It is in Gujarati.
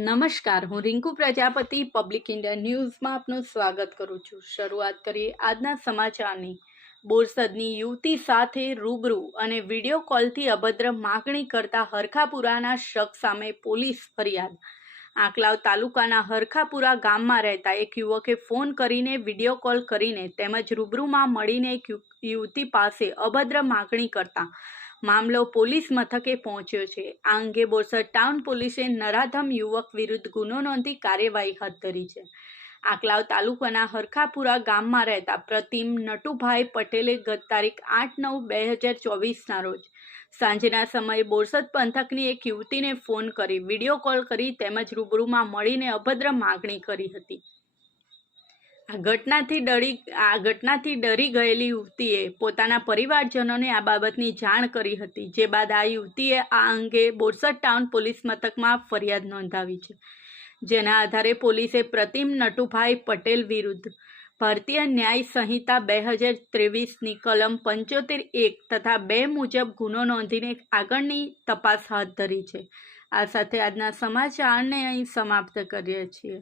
નમસ્કાર, હું રિંકુ પ્રજાપતિ પબ્લિક ઇન્ડિયા ન્યૂઝમાં આપનું સ્વાગત કરું છું। શરૂઆત કરીએ આજના સમાચારની। બોરસદની યુવતી સાથે રૂબરૂ અને વિડીયો કોલથી અભદ્ર માગણી કરતા હરખાપુરાના શખ્સ સામે પોલીસ ફરિયાદ। આંકલાવ તાલુકાના હરખાપુરા ગામમાં રહેતા એક યુવકે ફોન કરીને વિડીયો કોલ કરીને તેમજ રૂબરૂમાં મળીને એક યુવતી પાસે અભદ્ર માગણી કરતા મામલો પોલીસ મથકે પહોંચ્યો છે। આ અંગે બોરસદ ટાઉન પોલીસે નરાધમ યુવક વિરુદ્ધ ગુનો નોંધી કાર્યવાહી હાથ ધરી છે। આંકલાવ તાલુકાના હરખાપુરા ગામમાં રહેતા પ્રતિમ નટુભાઈ પટેલે ગત તારીખ 8/9/2024ના રોજ સાંજના સમયે બોરસદ પંથકની એક યુવતીને ફોન કરી વિડીયો કોલ કરી તેમજ રૂબરૂમાં મળીને અભદ્ર માગણી કરી હતી। આ ઘટનાથી ડરી ગયેલી યુવતીએ પોતાના પરિવારજનોને આ બાબતની જાણ કરી હતી, જે બાદ આ યુવતીએ આ અંગે બોરસદ ટાઉન પોલીસ મથકમાં ફરિયાદ નોંધાવી છે, જેના આધારે પોલીસે પ્રતિમ નટુભાઈ પટેલ વિરુદ્ધ ભારતીય ન્યાય સંહિતા 2023ની કલમ 75(1) તથા 2 મુજબ ગુનો નોંધીને આગળની તપાસ હાથ ધરી છે। આ સાથે આજના સમાચારને અહીં સમાપ્ત કરીએ છીએ।